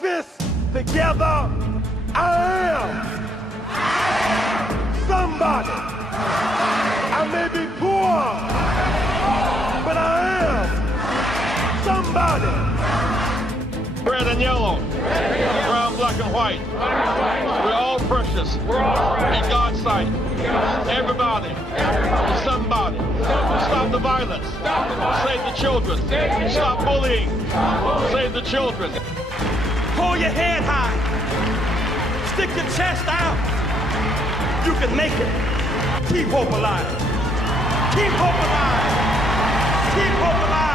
fists together. I am somebody. I may be poor, but I am somebody. Red and yellow, brown, black, and white. We're all precious in God's sight. Everybody is somebody. Stop the violence. Save the children. Stop bullying. Save the children. Hold your head high. Stick your chest out. You can make it. Keep hope alive. Keep hope alive. Keep hope alive.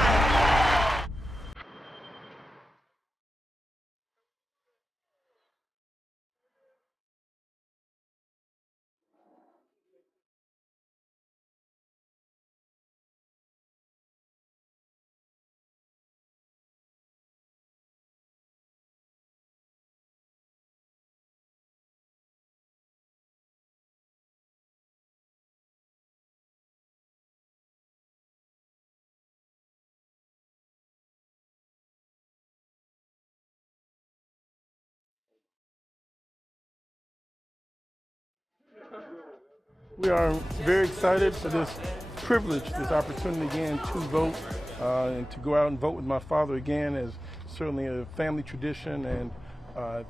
We are very excited for this privilege, this opportunity again to vote and to go out and vote with my father again is certainly a family tradition, and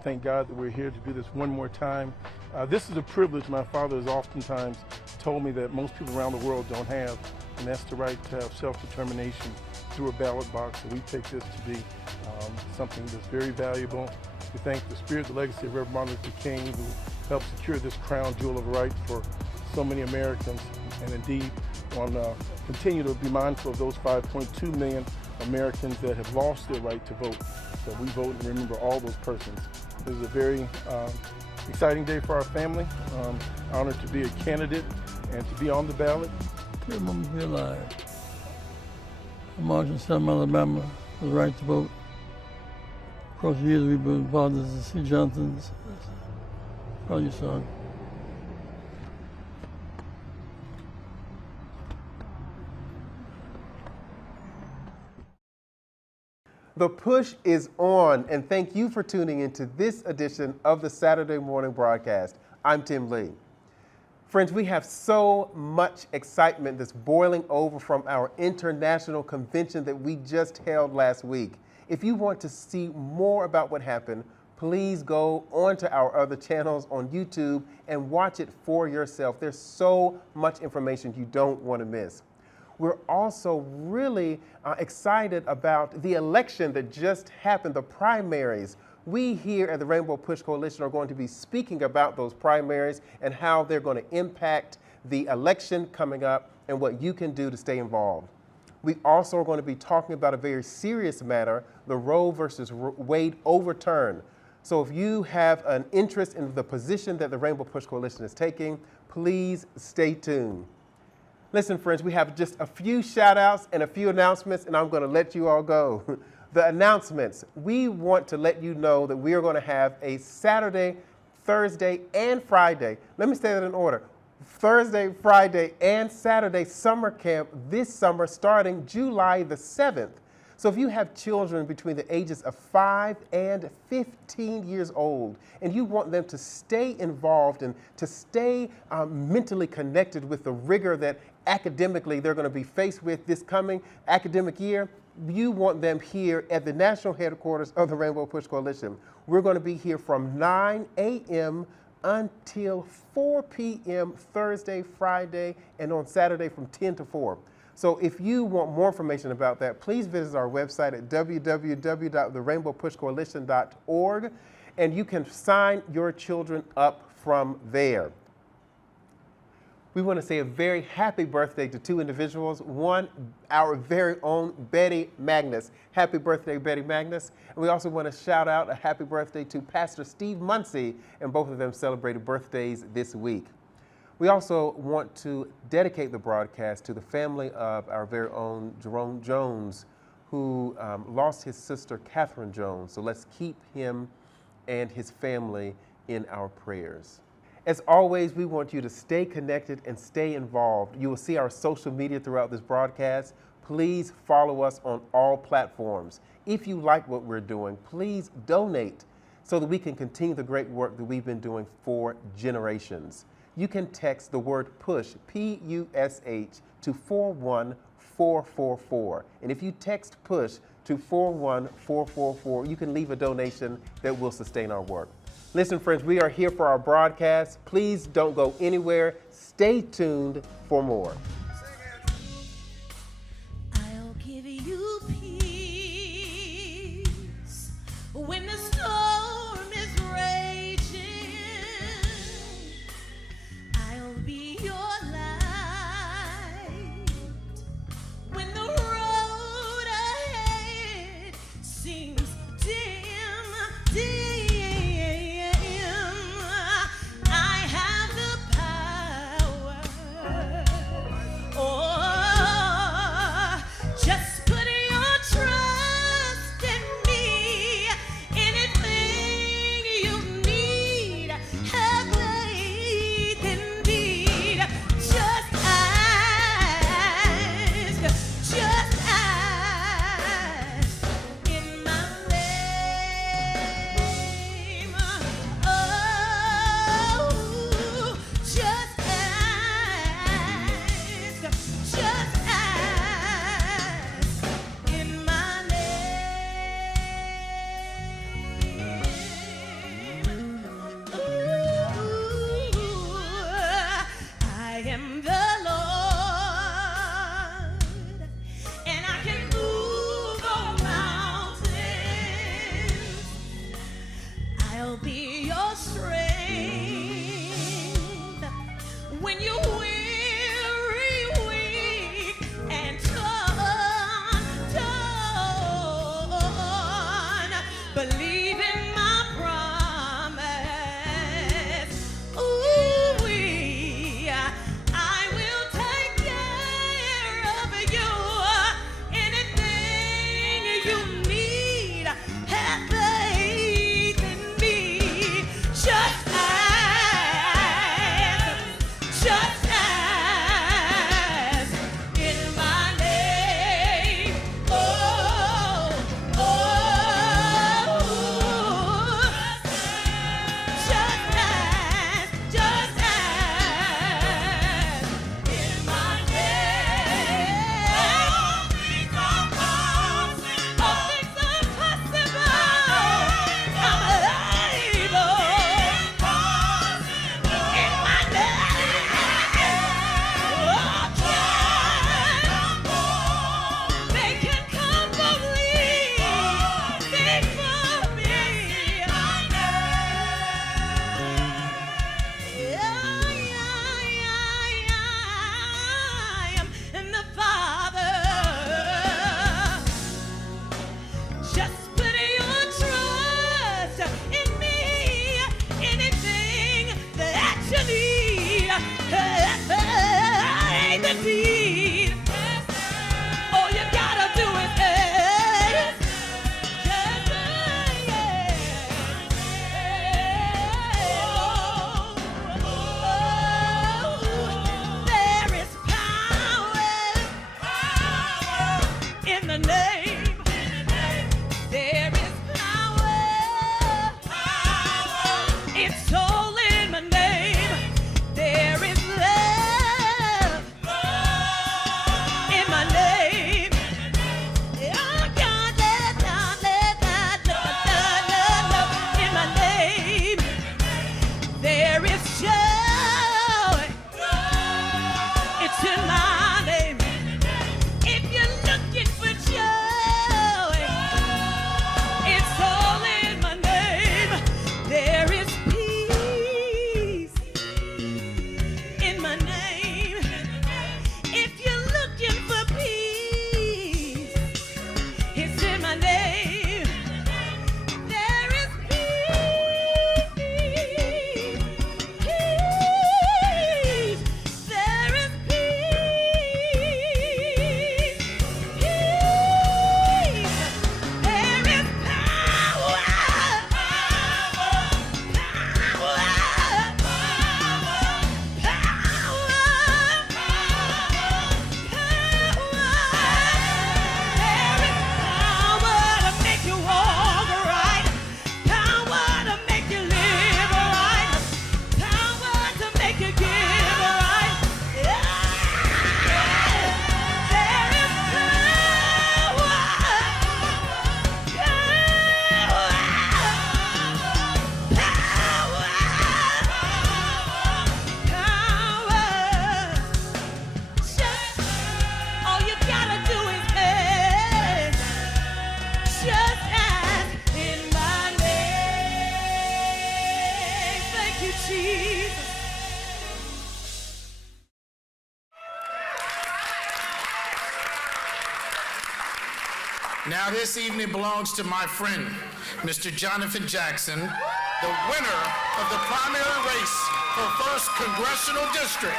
thank God that we're here to do this one more time. This is a privilege my father has oftentimes told me that most people around the world don't have, and that's the right to have self-determination through a ballot box. And we take this to be something that's very valuable. We thank the spirit, the legacy of Reverend Martin Luther King, who helped secure this crown jewel of right for so many Americans, and indeed continue to be mindful of those 5.2 million Americans that have lost their right to vote. So we vote and remember all those persons. This is a very exciting day for our family. Honored to be a candidate and to be on the ballot. Dear Mama, be alive. I'm March in Selma, Alabama, for the right to vote. Across the years, we've been fathers to C. Johnson's. Proud your son. The push is on, and thank you for tuning into this edition of the Saturday morning broadcast. I'm Tim Lee. Friends, we have so much excitement that's boiling over from our international convention that we just held last week. If you want to see more about what happened, please go onto our other channels on YouTube and watch it for yourself. There's so much information you don't want to miss. We're also really excited about the election that just happened, the primaries. We here at the Rainbow Push Coalition are going to be speaking about those primaries and how they're going to impact the election coming up and what you can do to stay involved. We also are going to be talking about a very serious matter, the Roe versus Wade overturn. So if you have an interest in the position that the Rainbow Push Coalition is taking, please stay tuned. Listen, friends, we have just a few shout outs and a few announcements, and I'm going to let you all go. The announcements, we want to let you know that we are going to have a Saturday, Thursday, and Friday. Let me say that in order. Thursday, Friday, and Saturday summer camp this summer starting July the 7th. So if you have children between the ages of 5 and 15 years old, and you want them to stay involved and to stay mentally connected with the rigor that academically they're going to be faced with this coming academic year, you want them here at the national headquarters of the Rainbow Push Coalition. We're going to be here from 9 a.m. until 4 p.m. Thursday, Friday, and on Saturday from 10 to 4. So if you want more information about that, please visit our website at www.therainbowpushcoalition.org, and you can sign your children up from there. We want to say a very happy birthday to two individuals. One, our very own Betty Magnus. Happy birthday, Betty Magnus. And we also want to shout out a happy birthday to Pastor Steve Muncie, and both of them celebrated birthdays this week. We also want to dedicate the broadcast to the family of our very own Jerome Jones, who lost his sister, Catherine Jones. So let's keep him and his family in our prayers. As always, we want you to stay connected and stay involved. You will see our social media throughout this broadcast. please follow us on all platforms. If you like what we're doing, please donate so that we can continue the great work that we've been doing for generations. You can text the word PUSH, P-U-S-H, to 41444. And if you text PUSH to 41444, you can leave a donation that will sustain our work. Listen, friends, we are here for our broadcast. Please don't go anywhere. Stay tuned for more. I'll give you peace when the storm is raging. I'll be your light when the road ahead seems dim, dim. I have the power. Oh, just put your trust in me. Anything you need, have faith indeed. Just ask in my name. Oh, just ask in my name. Ooh, I am the Lord, and I can move all mountains. I'll be your strength when you're weary, weak, and torn. Believe in my promise. Ooh-wee, I will take care of you. Anything you need, have faith in me. Just ask Now this evening belongs to my friend, Mr. Jonathan Jackson, the winner of the primary race for 1st Congressional District.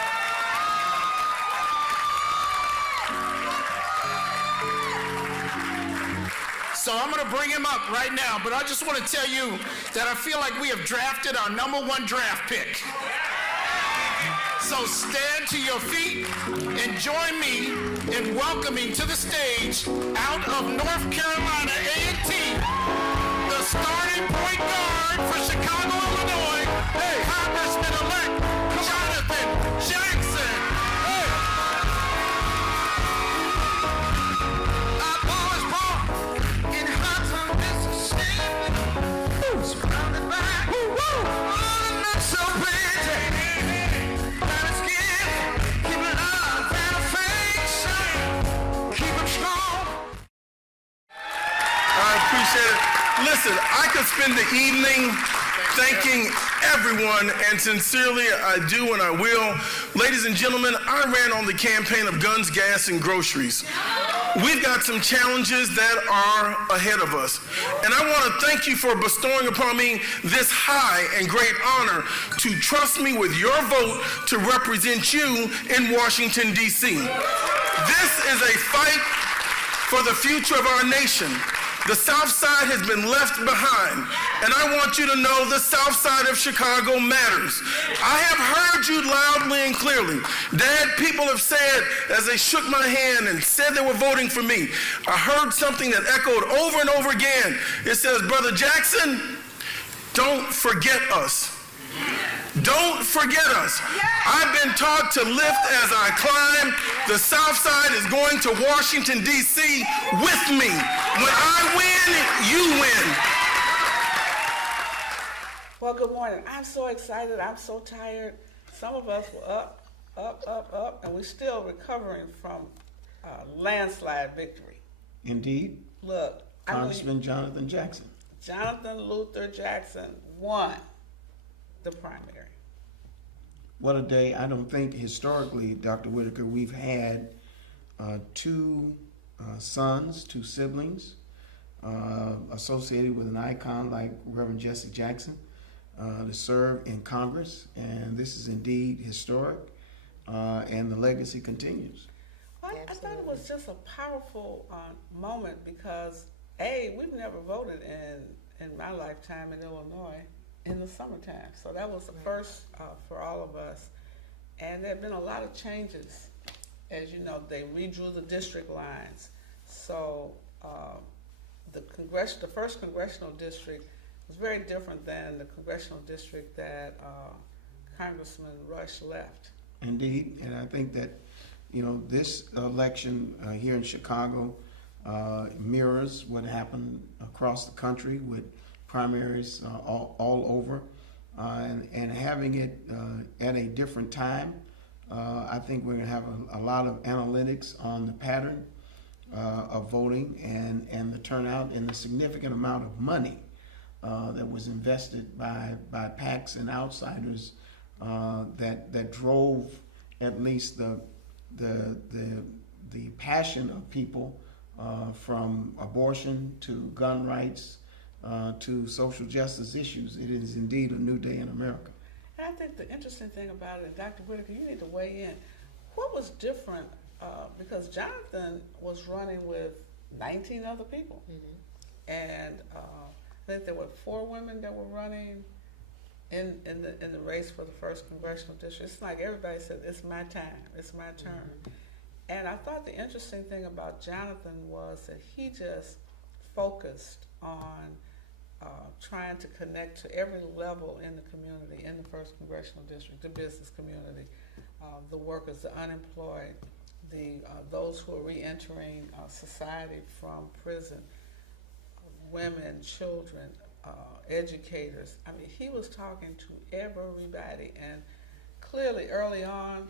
So I'm going to bring him up right now, but I just want to tell you that I feel like we have drafted our #1 draft pick. So stand to your feet and join me in welcoming to the stage, out of North Carolina A&T, the starting point guard for Chicago, Illinois, Congressman-elect Jonathan Jackson. Listen, I could spend the evening thanking everyone, and sincerely I do and I will. Ladies and gentlemen, I ran on the campaign of guns, gas, and groceries. We've got some challenges that are ahead of us. And I want to thank you for bestowing upon me this high and great honor to trust me with your vote to represent you in Washington, D.C. This is a fight for the future of our nation. The South Side has been left behind, and I want you to know the South Side of Chicago matters. I have heard you loudly and clearly. Dad, people have said, as they shook my hand and said they were voting for me, I heard something that echoed over and over again. It says, Brother Jackson, don't forget us. Don't forget us. I've been taught to lift as I climb. The South Side is going to Washington, D.C. with me. When I win, you win. Well, good morning. I'm so excited. I'm so tired. Some of us were up, and we're still recovering from landslide victory. Indeed. Look, Congressman Jonathan Jackson. Jonathan Luther Jackson won the primary. What a day. I don't think historically, Dr. Whitaker, we've had two sons, two siblings associated with an icon like Reverend Jesse Jackson to serve in Congress. And this is indeed historic, and the legacy continues. I thought it was just a powerful moment because, A, we've never voted in my lifetime in Illinois in the summertime. So that was the first for all of us. And there have been a lot of changes. As you know, they redrew the district lines. So the first congressional district was very different than the congressional district that Congressman Rush left. Indeed, and I think that, this election here in Chicago mirrors what happened across the country with primaries all over, and having it at a different time. I think we're going to have a lot of analytics on the pattern of voting and the turnout and the significant amount of money that was invested by PACs and outsiders that drove at least the passion of people from abortion to gun rights to social justice issues. It is indeed a new day in America. And I think the interesting thing about it, Dr. Whitaker, you need to weigh in. What was different? Because Jonathan was running with 19 other people. Mm-hmm. And I think there were 4 women that were running in the race for the first congressional district. It's like everybody said, it's my time, it's my turn. Mm-hmm. And I thought the interesting thing about Jonathan was that he just focused on trying to connect to every level in the community, in the first congressional district, the business community, the workers, the unemployed, those who are re-entering society from prison, women, children, educators. I mean, he was talking to everybody, and clearly early on,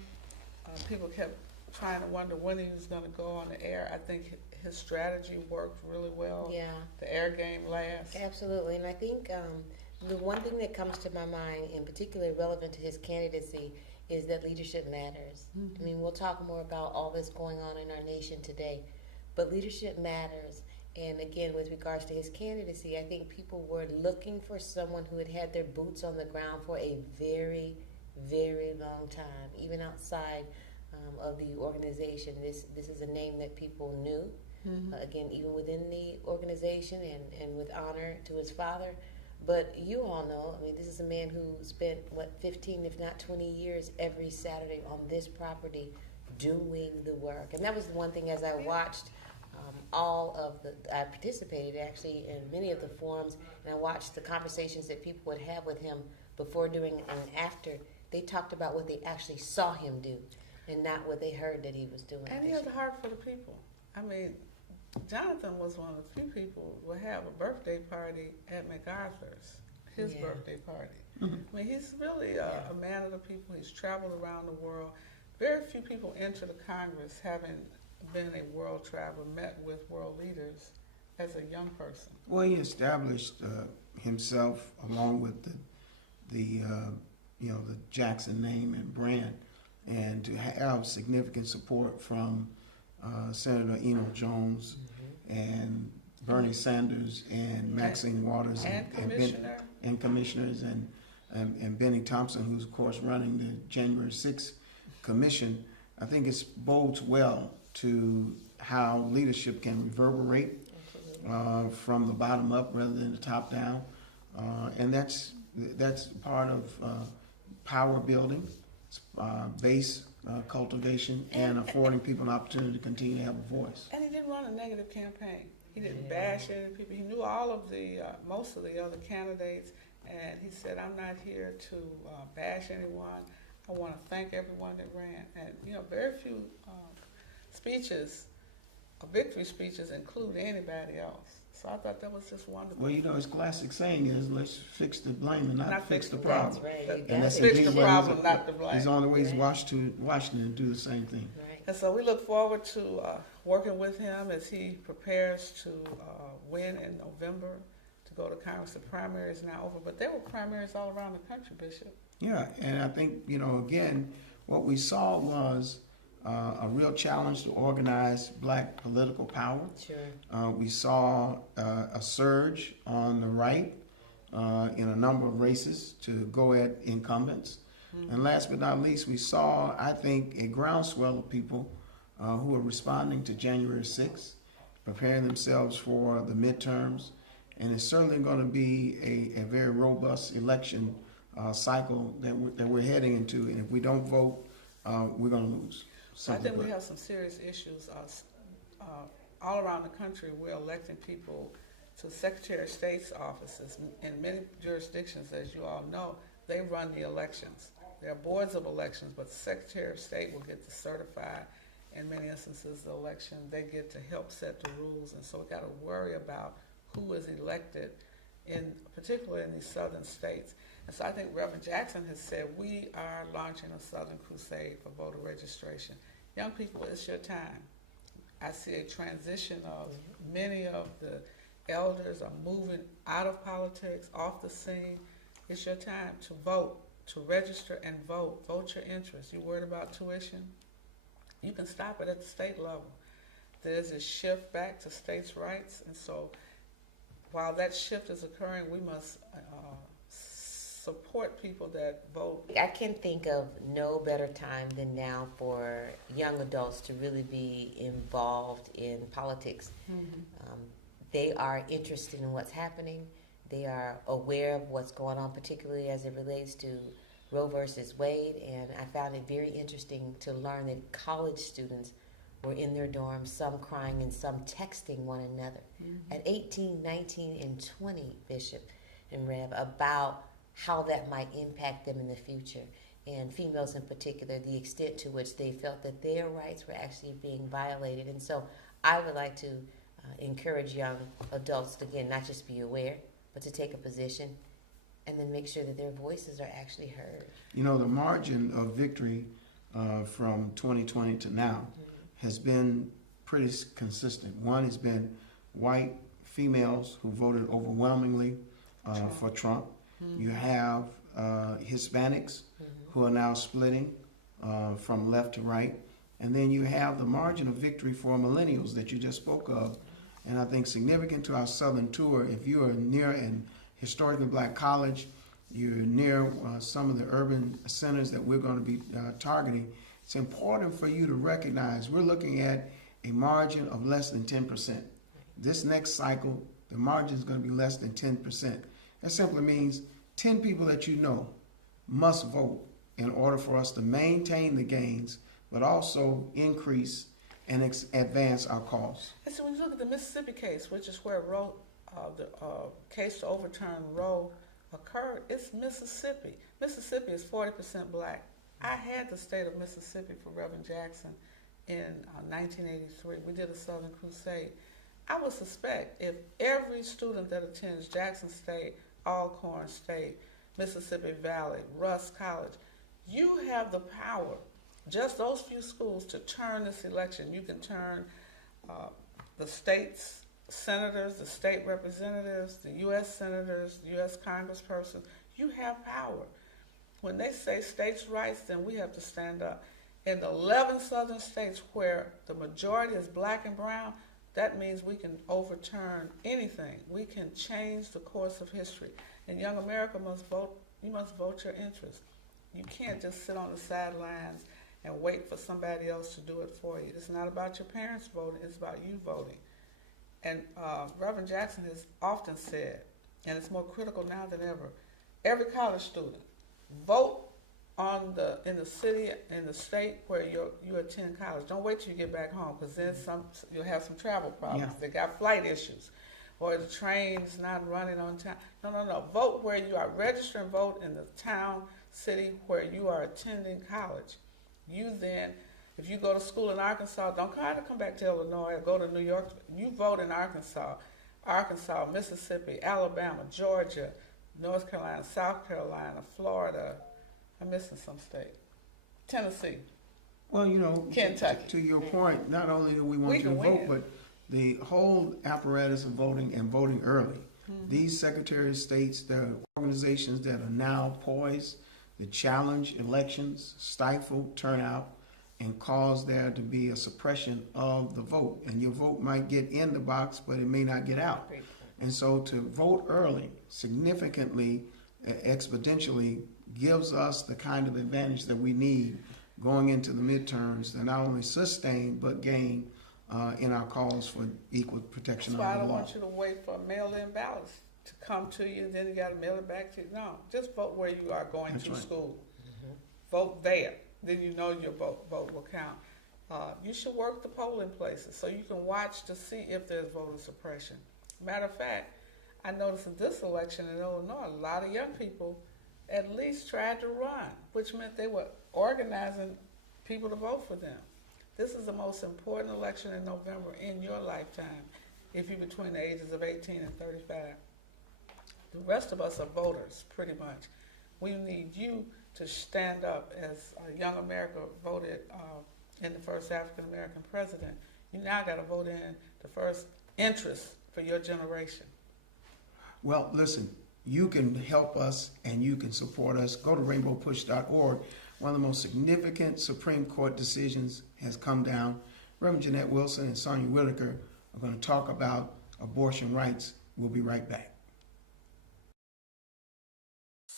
people kept trying to wonder when he was going to go on the air. I think his strategy worked really well. Yeah. The air game last. Absolutely, and I think the one thing that comes to my mind, in particular relevant to his candidacy, is that leadership matters. Mm-hmm. I mean, we'll talk more about all this going on in our nation today, but leadership matters. And again, with regards to his candidacy, I think people were looking for someone who had had their boots on the ground for a very, very long time, even outside of the organization. This is a name that people knew. Again, even within the organization and with honor to his father. But you all know, I mean, this is a man who spent, 15, if not 20 years every Saturday on this property doing the work. And that was the one thing as I watched I participated actually in many of the forums, and I watched the conversations that people would have with him before, during, and after. They talked about what they actually saw him do and not what they heard that he was doing. And he had a heart for the people. I mean, Jonathan was one of the few people who would have a birthday party at MacArthur's, his birthday party. I mean, he's really a man of the people. He's traveled around the world. Very few people enter the Congress having been a world traveler, met with world leaders as a young person. Well, he established himself along with the Jackson name and brand, and to have significant support from Senator Eno Jones and Bernie Sanders and Maxine Waters and commissioners and Benny Thompson, who's of course running the January 6th commission. I think it bodes well to how leadership can reverberate from the bottom up rather than the top down, and that's part of power building, base cultivation, and affording people an opportunity to continue to have a voice. And he didn't run a negative campaign. He didn't bash any people. He knew all of most of the other candidates, and he said, "I'm not here to bash anyone. I want to thank everyone that ran." And very few speeches, victory speeches, include anybody else. So I thought that was just wonderful. Well, his classic saying is, "Let's fix the blame and not fix the problem." problem." That's right. And that's fix the problem, not the blame. He's on the way to Washington to do the same thing. Right. And so we look forward to working with him as he prepares to win in November to go to Congress. The primary is now over, but there were primaries all around the country, Bishop. Yeah, and I think, again, what we saw was a real challenge to organize black political power. Sure. We saw a surge on the right in a number of races to go at incumbents. And last but not least, we saw, I think, a groundswell of people who are responding to January 6th, preparing themselves for the midterms. And it's certainly going to be a very robust election cycle that we're heading into. And if we don't vote, we're going to lose. I think we have some serious issues all around the country. We're electing people to Secretary of State's offices. In many jurisdictions, as you all know, they run the elections. There are boards of elections, but the Secretary of State will get to certify, in many instances, the election. They get to help set the rules, and so we've got to worry about who is elected, particularly in these southern states. And so I think Reverend Jackson has said, we are launching a Southern Crusade for voter registration. Young people, it's your time. I see a transition of many of the elders are moving out of politics, off the scene. It's your time to vote, to register and vote. Vote your interest. You worried about tuition? You can stop it at the state level. There's a shift back to states' rights, and so while that shift is occurring, we must support people that vote. I can think of no better time than now for young adults to really be involved in politics. They are interested in what's happening. They are aware of what's going on, particularly as it relates to Roe versus Wade. And I found it very interesting to learn that college students were in their dorms, some crying and some texting one another at 18, 19, and 20, Bishop and Rev, about how that might impact them in the future, and females in particular, the extent to which they felt that their rights were actually being violated. And so I would like to encourage young adults to, again, not just be aware, but to take a position and then make sure that their voices are actually heard. The margin of victory from 2020 to now has been pretty consistent. One has been white females who voted overwhelmingly for Trump. You have Hispanics who are now splitting from left to right. And then you have the margin of victory for millennials that you just spoke of And I think significant to our Southern tour, if you are near an historically black college, you're near some of the urban centers that we're going to be targeting, it's important for you to recognize we're looking at a margin of less than 10%. This next cycle, the margin is going to be less than 10%. That simply means 10 people that you know must vote in order for us to maintain the gains, but also increase and advance our cause. And so when you look at the Mississippi case, which is where Roe, the case to overturn Roe occurred, it's Mississippi. Mississippi is 40% black. I had the state of Mississippi for Reverend Jackson in 1983. We did a Southern Crusade. I would suspect if every student that attends Jackson State, Alcorn State, Mississippi Valley, Russ College, you have the power, just those few schools, to turn this election. You can turn the state's senators, the state representatives, the U.S. senators, the U.S. congresspersons. You have power. When they say states' rights, then we have to stand up. In the 11 southern states where the majority is black and brown, that means we can overturn anything. We can change the course of history. And young America must vote. You must vote your interest. You can't just sit on the sidelines and wait for somebody else to do it for you. It's not about your parents voting, it's about you voting. And Reverend Jackson has often said, and it's more critical now than ever, every college student, vote in the city, in the state where you attend college. Don't wait till you get back home, because then you'll have some travel problems. Yeah. They got flight issues, or the train's not running on time. No. Vote where you are. Register and vote in the town, city where you are attending college. You then, if you go to school in Arkansas, don't try to come back to Illinois or go to New York. You vote in Arkansas, Mississippi, Alabama, Georgia, North Carolina, South Carolina, Florida. I'm missing some state. Tennessee. Well, Kentucky. To your point, not only do we want you to vote, but the whole apparatus of voting and voting early. Mm-hmm. These Secretary of States, the organizations that are now poised to challenge elections, stifle turnout, and cause there to be a suppression of the vote. And your vote might get in the box, but it may not get out. And so to vote early significantly, exponentially, gives us the kind of advantage that we need going into the midterms to not only sustain but gain in our cause for equal protection of the law. That's why I don't want you to wait for mail-in ballots to come to you, and then you got to mail it back to you. No, just vote where you are going to school. Mm-hmm. Vote there. Then you know your vote will count. You should work the polling places so you can watch to see if there's voter suppression. Matter of fact, I noticed in this election in Illinois, a lot of young people at least tried to run, which meant they were organizing people to vote for them. This is the most important election in November in your lifetime, if you're between the ages of 18 and 35. The rest of us are voters, pretty much. We need you to stand up as young America voted in the first African-American president. You now got to vote in the first interest for your generation. Well, listen, you can help us and you can support us. Go to rainbowpush.org. One of the most significant Supreme Court decisions has come down. Reverend Jeanette Wilson and Sonia Whitaker are going to talk about abortion rights. We'll be right back.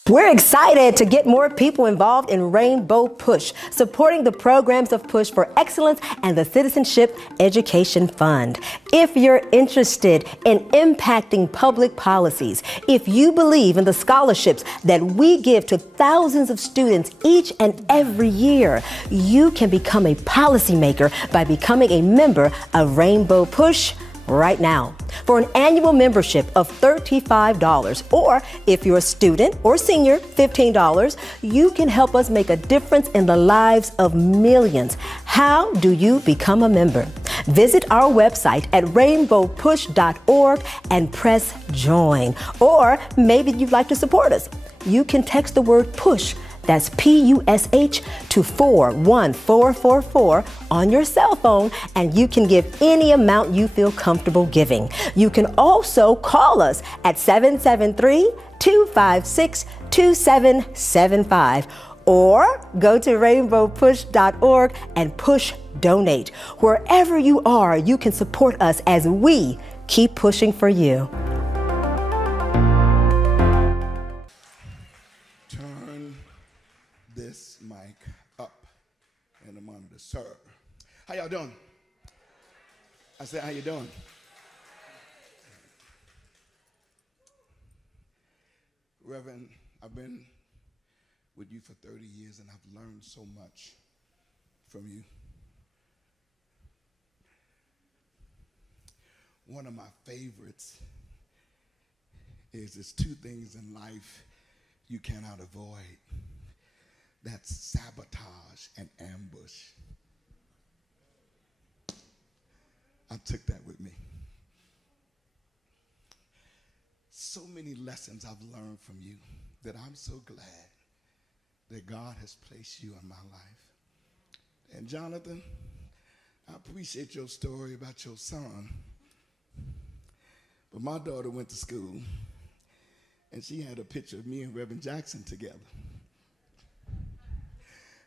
We're excited to get more people involved in Rainbow Push, supporting the programs of Push for Excellence and the Citizenship Education Fund. If you're interested in impacting public policies, if you believe in the scholarships that we give to thousands of students each and every year, you can become a policymaker by becoming a member of Rainbow Push right now. For an annual membership of $35, or if you're a student or senior, $15, you can help us make a difference in the lives of millions. How do you become a member? Visit our website at rainbowpush.org and press join. Or maybe you'd like to support us. You can text the word PUSH, that's PUSH, to 41444 on your cell phone, and you can give any amount you feel comfortable giving. You can also call us at 773-256-2775, or go to rainbowpush.org and push donate. Wherever you are, you can support us as we keep pushing for you. Turn this mic up in the monitor, sir. How y'all doing? I said, how you doing? Reverend, I've been with you for 30 years and I've learned so much from you. One of my favorites is there's two things in life you cannot avoid. That's sabotage and ambush. I took that with me. So many lessons I've learned from you that I'm so glad that God has placed you in my life. And Jonathan, I appreciate your story about your son. But my daughter went to school and she had a picture of me and Reverend Jackson together.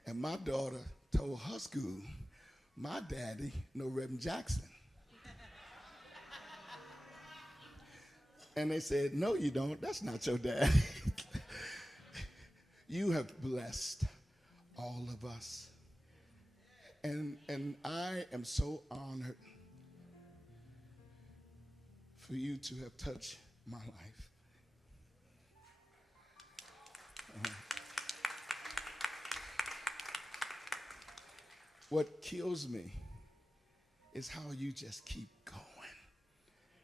And my daughter told her school, my daddy know Reverend Jackson. And they said, no, you don't. That's not your dad. You have blessed all of us. And I am so honored for you to have touched my life. What kills me is how you just keep going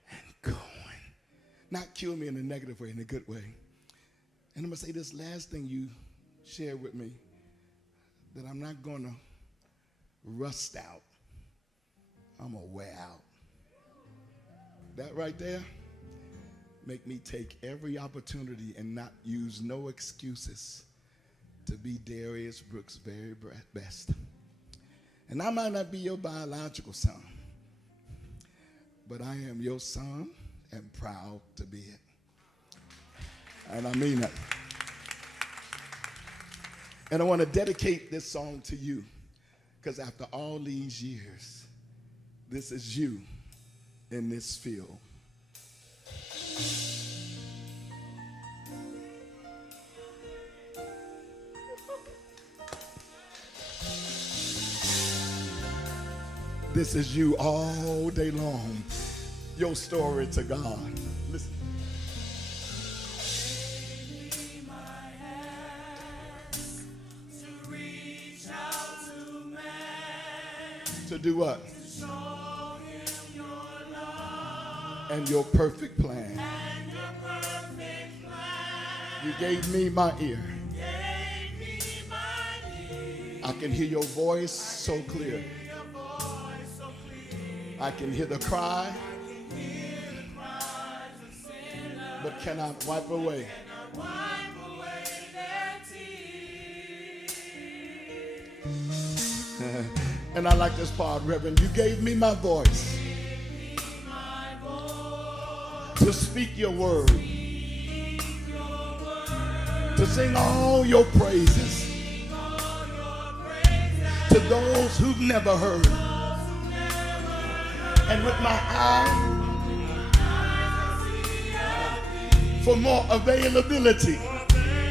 and going. Not kill me in a negative way, in a good way. And I'm going to say this last thing you shared with me, that I'm not going to rust out. I'm going to wear out. That right there, make me take every opportunity and not use no excuses to be Darius Brooks' very best. And I might not be your biological son, but I am your son and proud to be it. And I mean it. And I want to dedicate this song to you, because after all these years, this is you in this field. This is you all day long. Your story to God. Listen. To do what? To show him your love and your perfect plan. And your perfect plan. You gave me my ear. Gave me my ear. I can hear your voice so clear. I can hear the cry, but cannot wipe away. And I like this part, Reverend. You gave me my voice to speak your word, to sing all your praises to those who've never heard. And with my eye for more availability,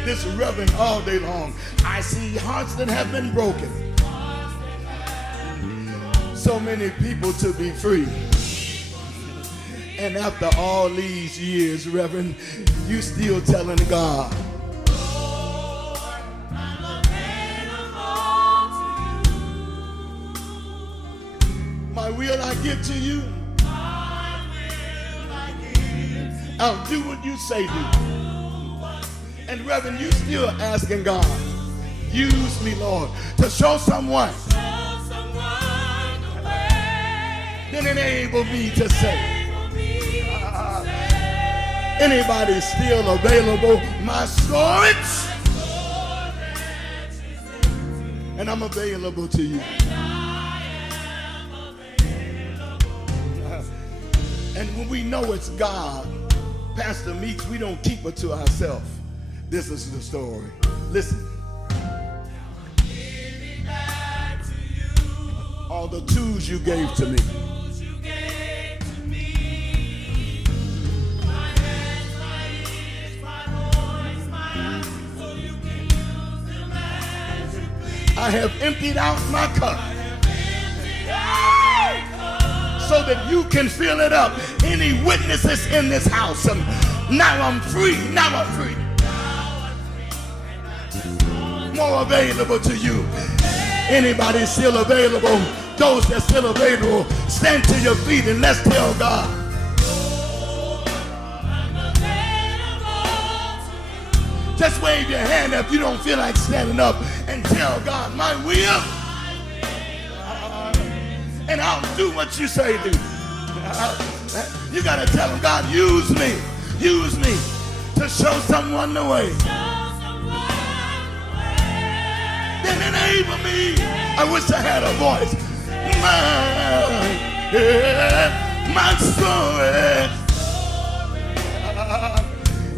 this Reverend all day long, I see hearts that have been broken. So many people to be free. And after all these years, Reverend, you still telling God, my will I give to you. I'll do what you say do. And Reverend, you still asking God, use me, Lord, to show someone. Then enable me to say. Anybody still available? My storage. And I'm available to you. And when we know it's God, Pastor Meeks, we don't keep it to ourselves. This is the story. Listen. All the tools you gave to me. I have emptied out my cup so that you can fill it up. Any witnesses in this house? Now I'm free. Now I'm free. More available to you. Anybody still available? Those that still available, stand to your feet and let's tell God. Just wave your hand if you don't feel like standing up and tell God, my will, and I'll do what you say do. You got to tell him, God, use me to show someone the way. Then enable me. I wish I had a voice. My story.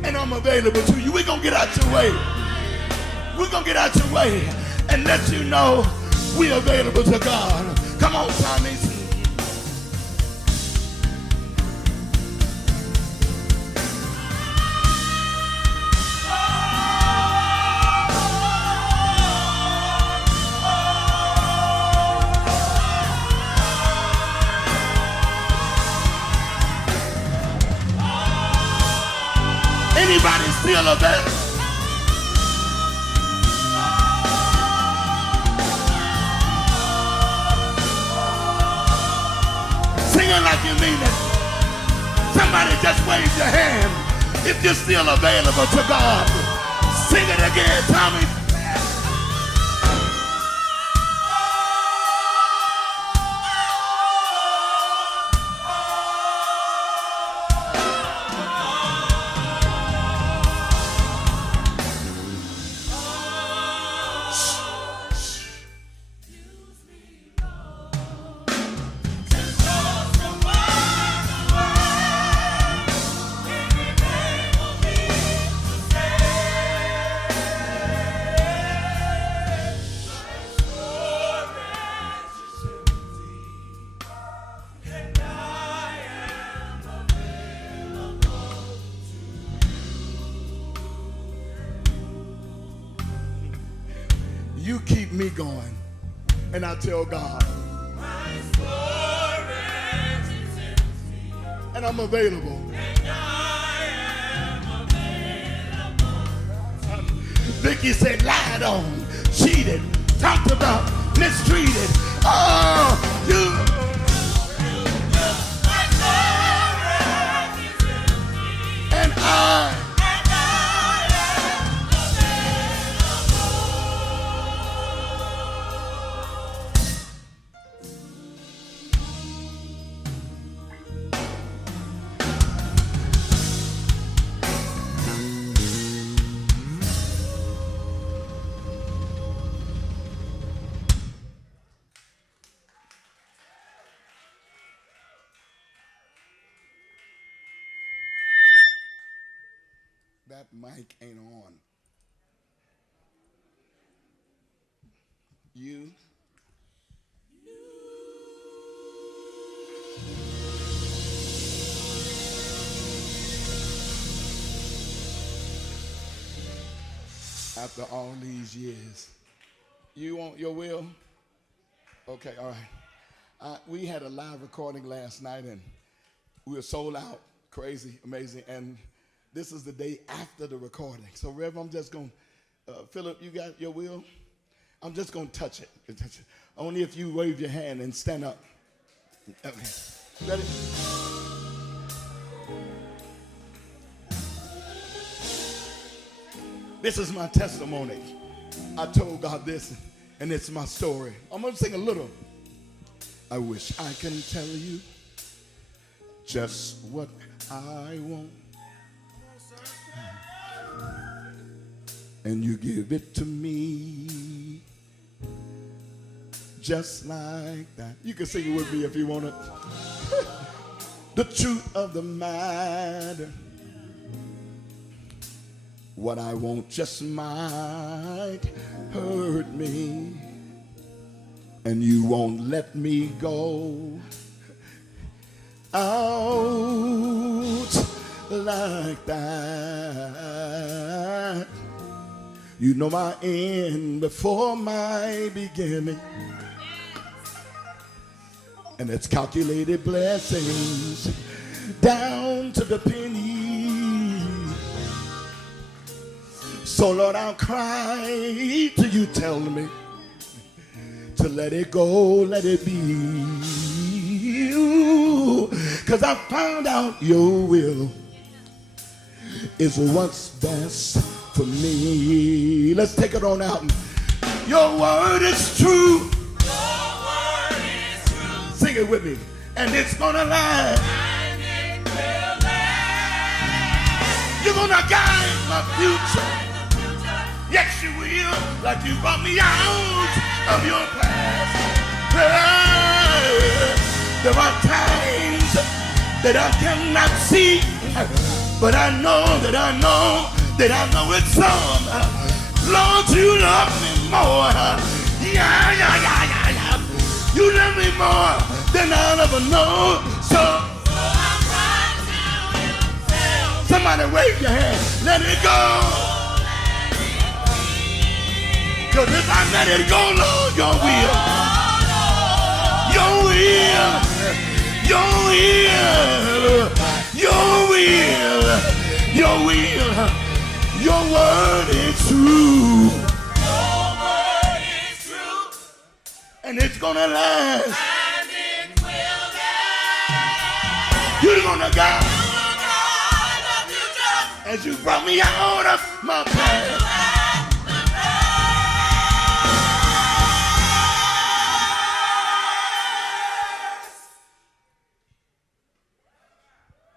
And I'm available to you. We're going to get out your way. We're going to get out your way and let you know we're available to God. Come on, Tommy. Anybody still available? Sing it like you mean it. Somebody just wave your hand if you're still available to God. Sing it again, Tommy. You keep me going, and I tell God, my storage is empty, and I'm available. And I am available. Vicky said, lied on, cheated, talked about, mistreated. Oh, my storage is empty, and I. That mic ain't on. You. After all these years, you want your will? Okay, all right. We had a live recording last night, and we were sold out, crazy, amazing, and this is the day after the recording. So, Rev, I'm just going to, Philip, you got your will? I'm just going to touch it. Only if you wave your hand and stand up. Okay. Ready? This is my testimony. I told God this, and it's my story. I'm going to sing a little. I wish I can tell you just what I want, and you give it to me just like that. You can sing it with me if you want it. The truth of the matter, what I want just might hurt me, and you won't let me go out like that. You know my end before my beginning. And it's calculated blessings down to the penny. So Lord, I'll cry till you tell me to let it go, let it be. Cause I found out your will is what's best for me. Let's take it on out. Your word is true. Your word is true. Sing it with me. And it's gonna last. And it will last. You're gonna guide my future. Yes, you will. Like you brought me out of your past. There are times that I cannot see, but I know it's some. Lord, you love me more. Yeah. You love me more than I'll ever know. So I'm right now in the somebody wave your hand. Let it go. Cause if I let it go, Lord, your will. Your will. Your will. Your will. Your will. Your word is true. Your word is true. And it's gonna last. And it will last. You're gonna guide The future. as you brought me out of my past.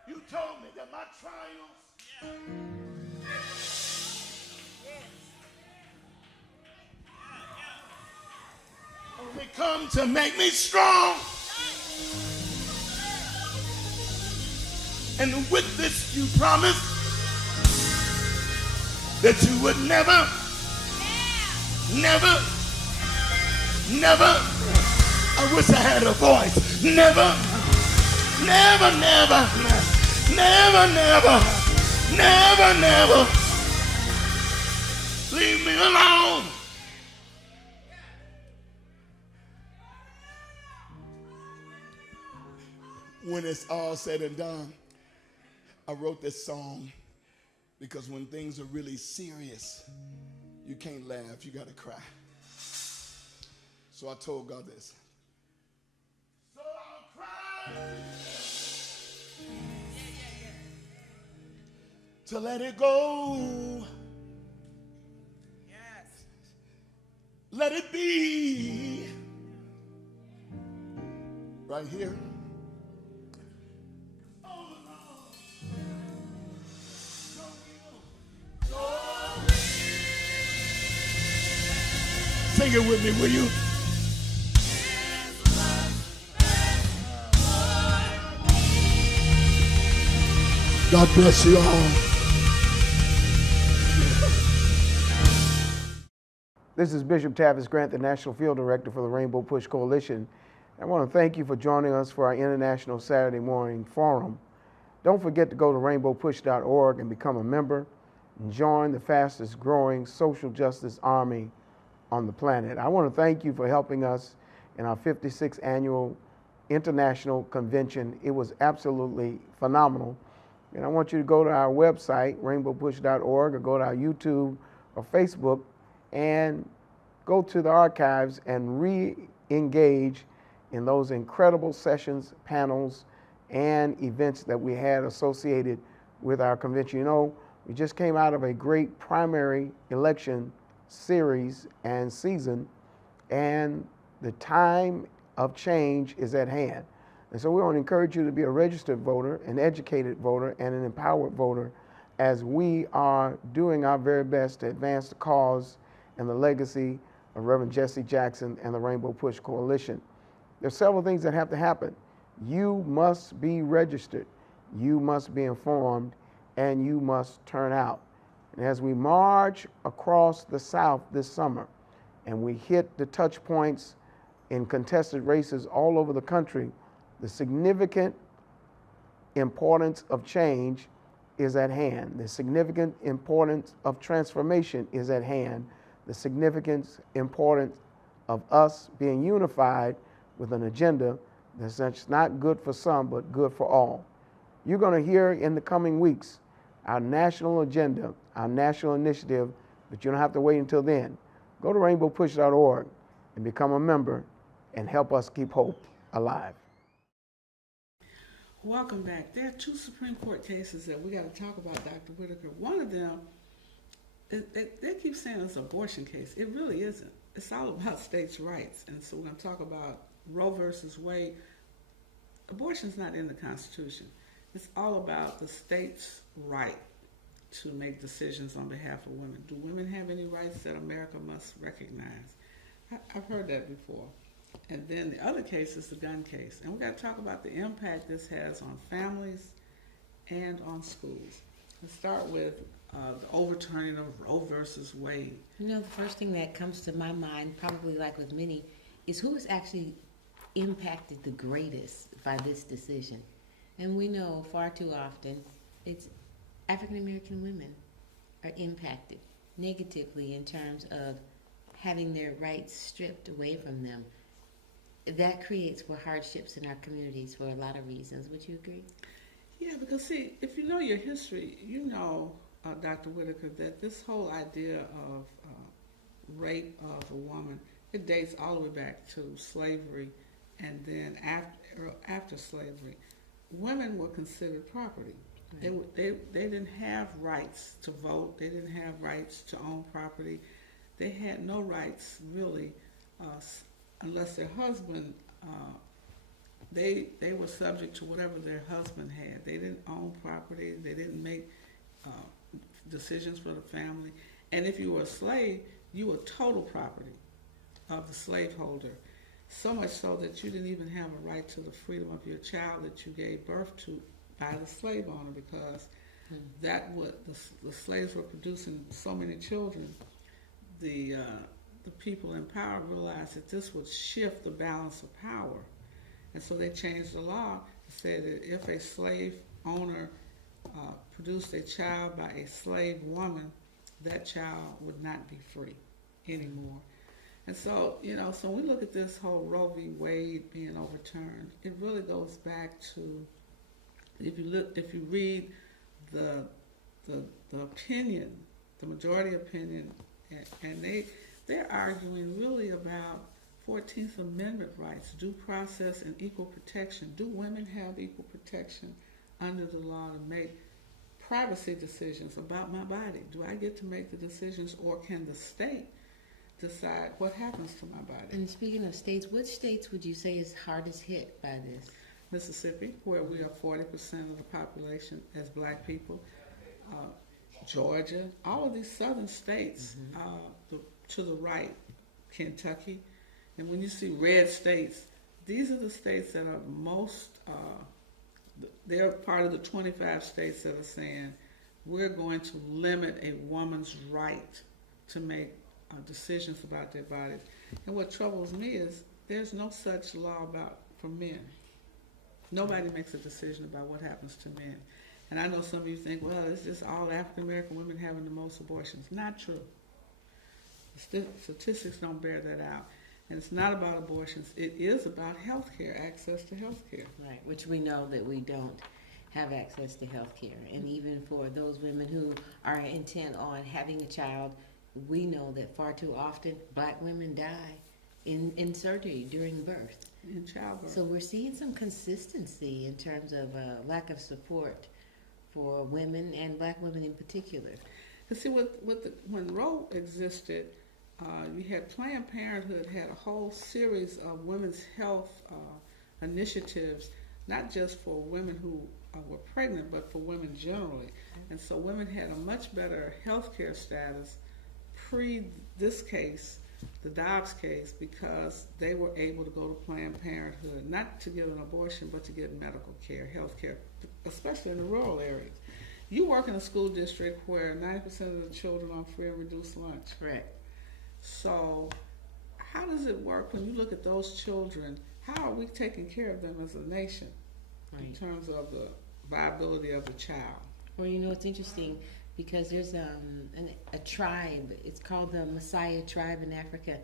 You told me that my trials only come to make me strong. And with this you promised that you would never, I wish I had a voice, never leave me alone. When it's all said and done, I wrote this song because when things are really serious, you can't laugh, you gotta cry. So I told God this. So I'll cry to let it go. Yes. Let it be right here. Sing it with me, will you? God bless you all. This is Bishop Tavis Grant, the National Field Director for the Rainbow Push Coalition. I want to thank you for joining us for our International Saturday Morning Forum. Don't forget to go to rainbowpush.org and become a member and join the fastest growing social justice army on the planet. I want to thank you for helping us in our 56th annual international convention. It was absolutely phenomenal. And I want you to go to our website, rainbowpush.org, or go to our YouTube or Facebook and go to the archives and re-engage in those incredible sessions, panels, and events that we had associated with our convention. You know, we just came out of a great primary election series and season, and the time of change is at hand. And so we want to encourage you to be a registered voter, an educated voter, and an empowered voter as we are doing our very best to advance the cause and the legacy of Reverend Jesse Jackson and the Rainbow Push Coalition. There's several things that have to happen. You must be registered, you must be informed, and you must turn out. And as we march across the South this summer and we hit the touch points in contested races all over the country, the significant importance of change is at hand. The significant importance of transformation is at hand. The significant importance of us being unified with an agenda that's not good for some, but good for all. You're going to hear in the coming weeks our national agenda, our national initiative, but you don't have to wait until then. Go to rainbowpush.org and become a member and help us keep hope alive. Welcome back. There are two Supreme Court cases that we got to talk about, Dr. Whitaker. One of them, they keep saying it's an abortion case. It really isn't. It's all about states' rights. And so we're going to talk about Roe versus Wade. Abortion's not in the Constitution. It's all about the state's right to make decisions on behalf of women. Do women have any rights that America must recognize? I've heard that before. And then the other case is the gun case. And we've got to talk about the impact this has on families and on schools. Let's start with the overturning of Roe versus Wade. You know, the first thing that comes to my mind, probably like with many, is who is actually impacted the greatest by this decision. And we know far too often it's African American women are impacted negatively in terms of having their rights stripped away from them. That creates hardships in our communities for a lot of reasons. Would you agree? Yeah, because see, if you know your history, you know, Dr. Whitaker, that this whole idea of rape of a woman, it dates all the way back to slavery, and then after slavery, women were considered property. Right. They didn't have rights to vote. They didn't have rights to own property. They had no rights really, unless their husband. They were subject to whatever their husband had. They didn't own property. They didn't make decisions for the family. And if you were a slave, you were total property of the slaveholder. So much so that you didn't even have a right to the freedom of your child that you gave birth to by the slave owner, because that what the slaves were producing so many children. The people in power realized that this would shift the balance of power. And so they changed the law and said that if a slave owner produced a child by a slave woman, that child would not be free anymore. And so, you know, so when we look at this whole Roe v. Wade being overturned, it really goes back to, if you read the opinion, the majority opinion, and they're arguing really about 14th Amendment rights, due process and equal protection. Do women have equal protection under the law to make privacy decisions about my body? Do I get to make the decisions, or can the state decide what happens to my body? And speaking of states, which states would you say is hardest hit by this? Mississippi, where we are 40% of the population as black people. Georgia, all of these southern states, to the right, Kentucky. And when you see red states, these are the states that are most, they're part of the 25 states that are saying, we're going to limit a woman's right to make decisions about their bodies. And what troubles me is there's no such law for men. Nobody makes a decision about what happens to men. And I know some of you think, well, it's just all African American women having the most abortions. Not true. The statistics don't bear that out. And it's not about abortions. It is about health care, access to health care. Right, which we know that we don't have access to health care. And even for those women who are intent on having a child, we know that far too often black women die in surgery during birth. In childbirth. So we're seeing some consistency in terms of lack of support for women and black women in particular. You see, when Roe existed, you had Planned Parenthood had a whole series of women's health initiatives, not just for women who were pregnant, but for women generally. And so women had a much better health care status pre this case, the Dobbs case, because they were able to go to Planned Parenthood, not to get an abortion, but to get medical care, health care, especially in the rural areas. You work in a school district where 90% of the children are on free and reduced lunch. Correct. So how does it work when you look at those children? How are we taking care of them as a nation in terms of the viability of the child? Well, you know, it's interesting because there's a tribe. It's called the Messiah tribe in Africa.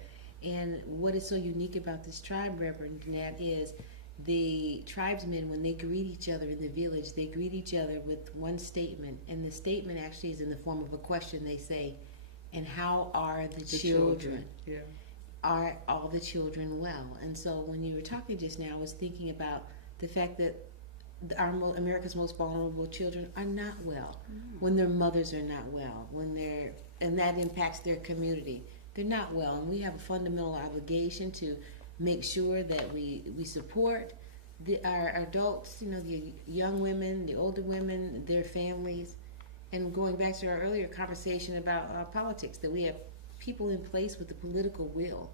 And what is so unique about this tribe, Reverend Nat, is the tribesmen, when they greet each other in the village, they greet each other with one statement. And the statement actually is in the form of a question. They say, and how are the children? Yeah. Are all the children well? And so when you were talking just now, I was thinking about the fact that America's most vulnerable children are not well, when their mothers are not well, and that impacts their community. They're not well, and we have a fundamental obligation to make sure that we support our adults, you know, the young women, the older women, their families. And going back to our earlier conversation about politics, that we have people in place with the political will,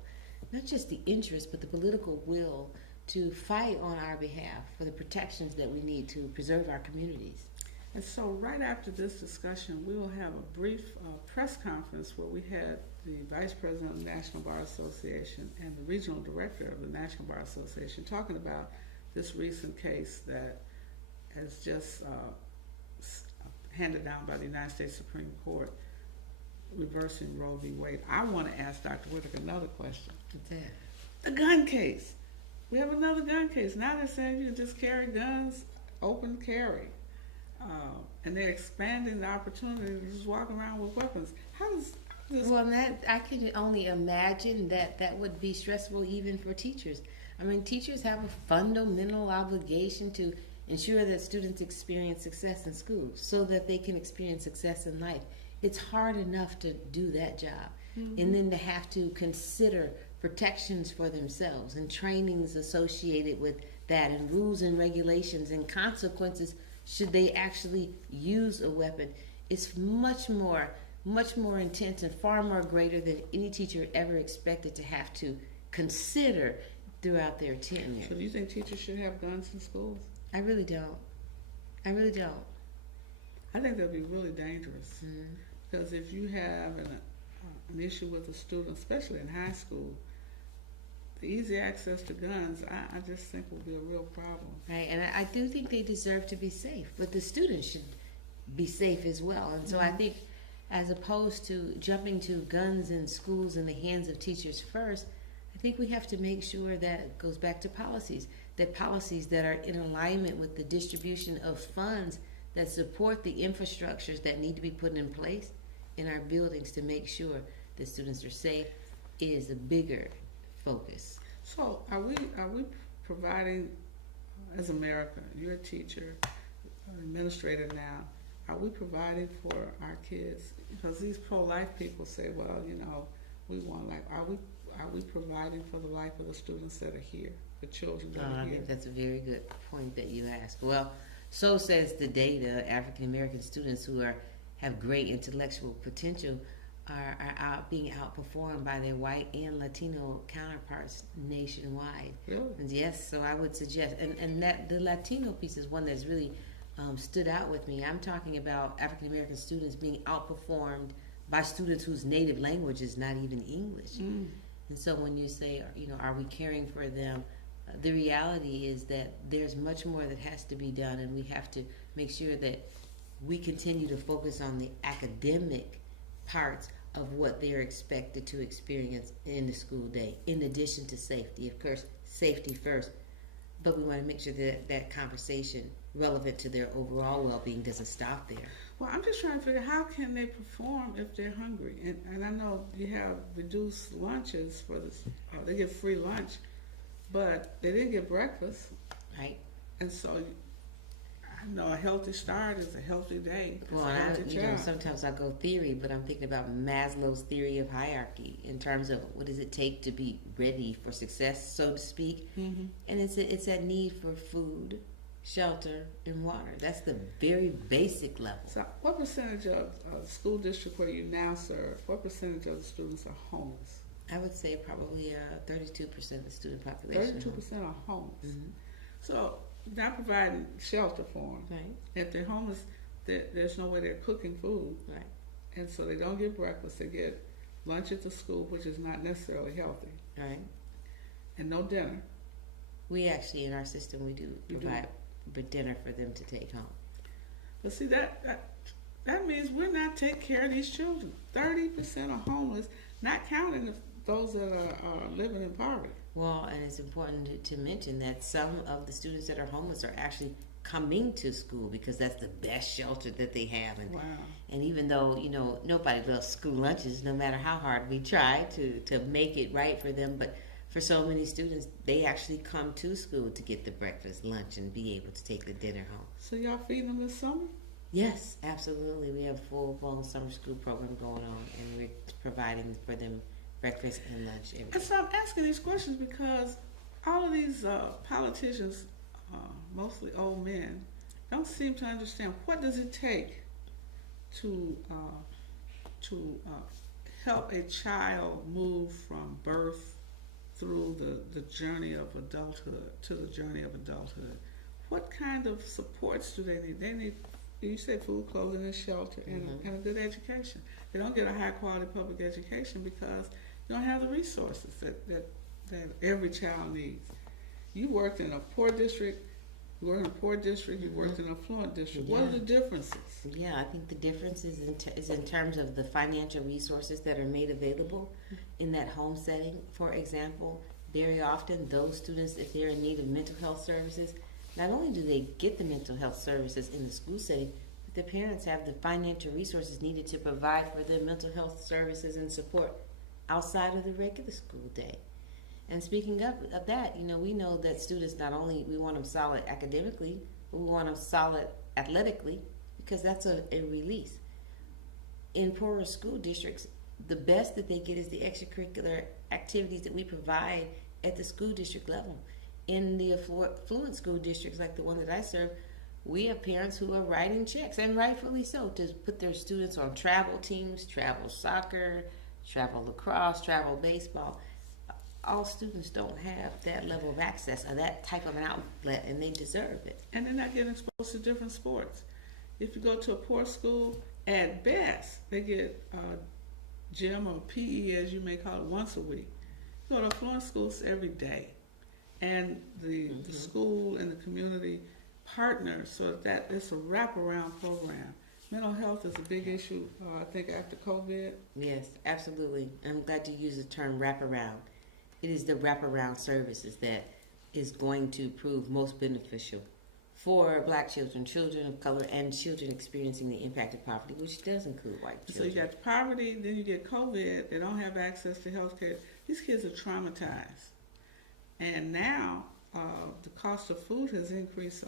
not just the interest, but the political will to fight on our behalf for the protections that we need to preserve our communities. And so right after this discussion, we will have a brief press conference where we had the Vice President of the National Bar Association and the Regional Director of the National Bar Association talking about this recent case that has just handed down by the United States Supreme Court reversing Roe v. Wade. I want to ask Dr. Whitaker another question. What's that? The gun case. We have another gun case. Now they're saying you can just carry guns, open carry. And they're expanding the opportunity to just walk around with weapons. How does this... Well, that I can only imagine that would be stressful even for teachers. I mean, teachers have a fundamental obligation to ensure that students experience success in school so that they can experience success in life. It's hard enough to do that job. Mm-hmm. And then to have to consider protections for themselves and trainings associated with that and rules and regulations and consequences should they actually use a weapon. It's much more intense and far more greater than any teacher ever expected to have to consider throughout their tenure. So do you think teachers should have guns in schools? I really don't. I think that'd be really dangerous. Because if you have an issue with a student, especially in high school, the easy access to guns, I just think will be a real problem. Right, and I do think they deserve to be safe, but the students should be safe as well. And so I think as opposed to jumping to guns in schools in the hands of teachers first, I think we have to make sure that it goes back to policies that are in alignment with the distribution of funds that support the infrastructures that need to be put in place in our buildings to make sure that students are safe is a bigger focus. So are we providing, as America, you're a teacher, an administrator now, are we providing for our kids? Because these pro-life people say, well, you know, we want life. Are we providing for the life of the students that are here, the children that are here? I think that's a very good point that you asked. Well, so says the data. African American students who have great intellectual potential are being outperformed by their white and Latino counterparts nationwide. Really? And yes, so I would suggest, and that the Latino piece is one that's really stood out with me. I'm talking about African American students being outperformed by students whose native language is not even English. And so when you say, you know, are we caring for them? The reality is that there's much more that has to be done, and we have to make sure that we continue to focus on the academic parts of what they're expected to experience in the school day, in addition to safety. Of course, safety first, but we want to make sure that that conversation relevant to their overall well-being doesn't stop there. Well, I'm just trying to figure out how can they perform if they're hungry? And I know you have reduced lunches for this. They get free lunch, but they didn't get breakfast. Right. And so I know a healthy start is a healthy day. Well, sometimes I go theory, but I'm thinking about Maslow's theory of hierarchy in terms of what does it take to be ready for success, so to speak. And it's that need for food, shelter, and water. That's the very basic level. So what percentage of the school district where you now serve, what percentage of the students are homeless? I would say probably 32% of the student population. 32% are homeless. So not providing shelter for them. Right. If they're homeless, there's no way they're cooking food. Right. And so they don't get breakfast. They get lunch at the school, which is not necessarily healthy. Right. And no dinner. We actually, in our system, we do provide dinner for them to take home. But see, that means we're not taking care of these children. 30% are homeless, not counting those that are living in poverty. Well, and it's important to mention that some of the students that are homeless are actually coming to school because that's the best shelter that they have. And, wow. And even though, nobody loves school lunches, no matter how hard we try to make it right for them, but for so many students, they actually come to school to get the breakfast, lunch, and be able to take the dinner home. So y'all feeding them this summer? Yes, absolutely. We have a full-blown summer school program going on, and we're providing for them breakfast and lunch every day. And so I'm asking these questions because all of these politicians, mostly old men, don't seem to understand what does it take to help a child move from birth through the journey of adulthood to the journey of adulthood. What kind of supports do they need? They need, you said, food, clothing, and shelter, and a good education. They don't get a high quality public education because you don't have the resources that every child needs. You worked in a poor district, you worked in a poor district, you worked in an affluent district. Yeah. What are the differences? Yeah, I think the difference is in terms of the financial resources that are made available in that home setting. For example, very often those students, if they're in need of mental health services, not only do they get the mental health services in the school setting, but the parents have the financial resources needed to provide for their mental health services and support outside of the regular school day. And speaking of that, we know that students, not only we want them solid academically, but we want them solid athletically because that's a release. In poorer school districts, the best that they get is the extracurricular activities that we provide at the school district level. In the affluent school districts like the one that I serve, we have parents who are writing checks, and rightfully so, to put their students on travel teams, travel soccer, travel lacrosse, travel baseball. All students don't have that level of access or that type of an outlet, and they deserve it. And they're not getting exposed to different sports. If you go to a poor school, at best, they get gym or PE, as you may call it, once a week. You go to affluent schools every day. And the school and the community partner so that it's a wraparound program. Mental health is a big issue, I think, after COVID. Yes, absolutely. I'm glad you use the term wraparound. It is the wraparound services that is going to prove most beneficial for Black children, children of color, and children experiencing the impact of poverty, which does include white children. So you got poverty, then you get COVID, they don't have access to health care. These kids are traumatized. And now the cost of food has increased, so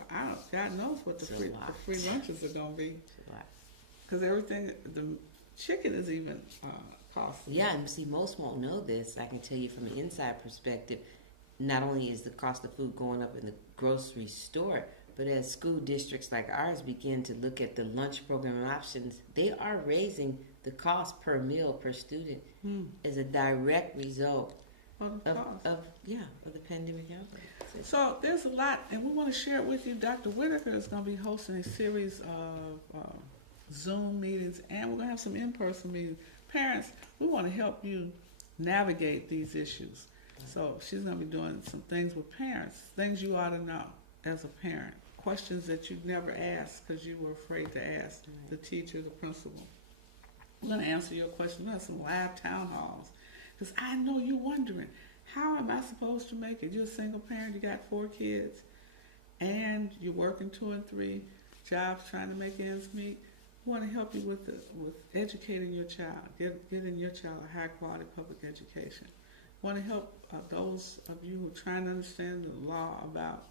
God knows what the free lunches are going to be. Because everything, the chicken is even costly. Yeah, and see, most won't know this. I can tell you from an inside perspective, not only is the cost of food going up in the grocery store, but as school districts like ours begin to look at the lunch program options, they are raising the cost per meal per student as a direct result of the pandemic outbreak. So there's a lot, and we want to share it with you. Dr. Whitaker is going to be hosting a series of Zoom meetings, and we're going to have some in-person meetings. Parents, we want to help you navigate these issues. So she's going to be doing some things with parents, things you ought to know as a parent, questions that you've never asked because you were afraid to ask the teacher, the principal. We're going to answer your questions. We're going to have some live town halls. Because I know you're wondering, how am I supposed to make it? You're a single parent, you got 4 kids, and you're working 2 and 3 jobs trying to make ends meet. We want to help you with educating your child, getting your child a high quality public education. We want to help those of you who are trying to understand the law about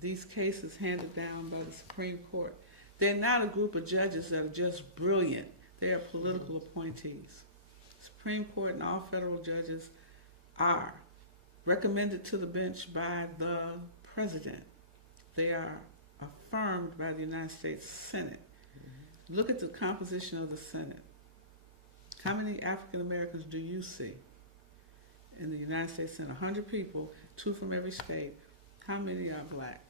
these cases handed down by the Supreme Court. They're not a group of judges that are just brilliant. They are political appointees. Supreme Court and all federal judges are recommended to the bench by the president. They are affirmed by the United States Senate. Look at the composition of the Senate. How many African Americans do you see in the United States Senate? 100 people, 2 from every state. How many are Black?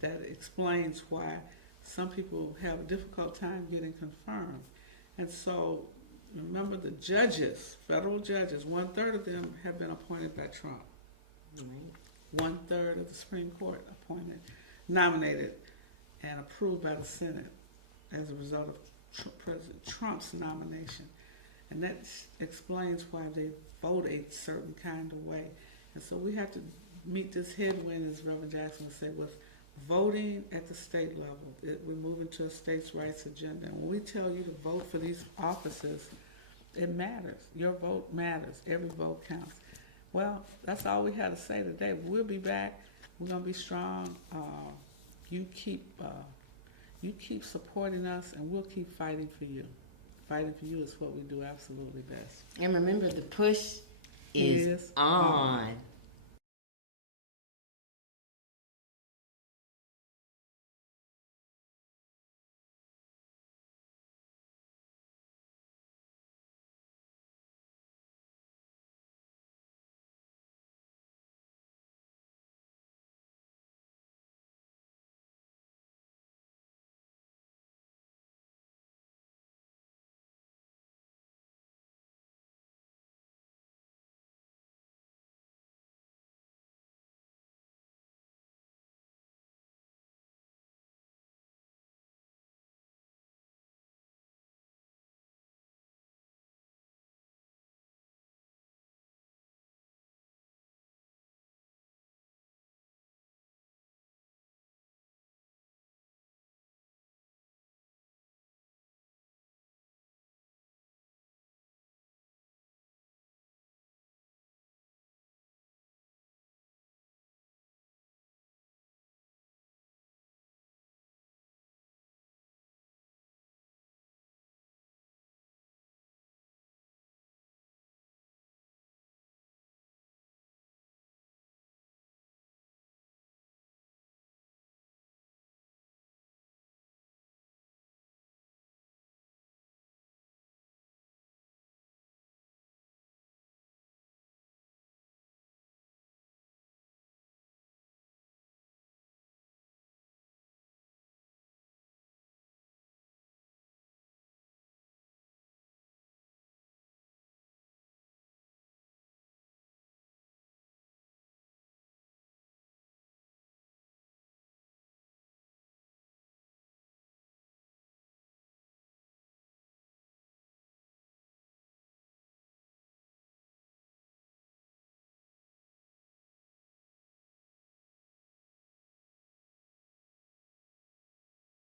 That explains why some people have a difficult time getting confirmed. And so remember, the judges, federal judges, 1/3 of them have been appointed by Trump. 1/3 of the Supreme Court nominated. and approved by the Senate as a result of President Trump's nomination. And that explains why they vote a certain kind of way. And so we have to meet this headwind, as Reverend Jackson would say, with voting at the state level. We're moving to a states' rights agenda. And when we tell you to vote for these offices, it matters. Your vote matters. Every vote counts. Well, that's all we had to say today. We'll be back. We're going to be strong. You keep supporting us, and we'll keep fighting for you. Fighting for you is what we do absolutely best. And remember, the push is on.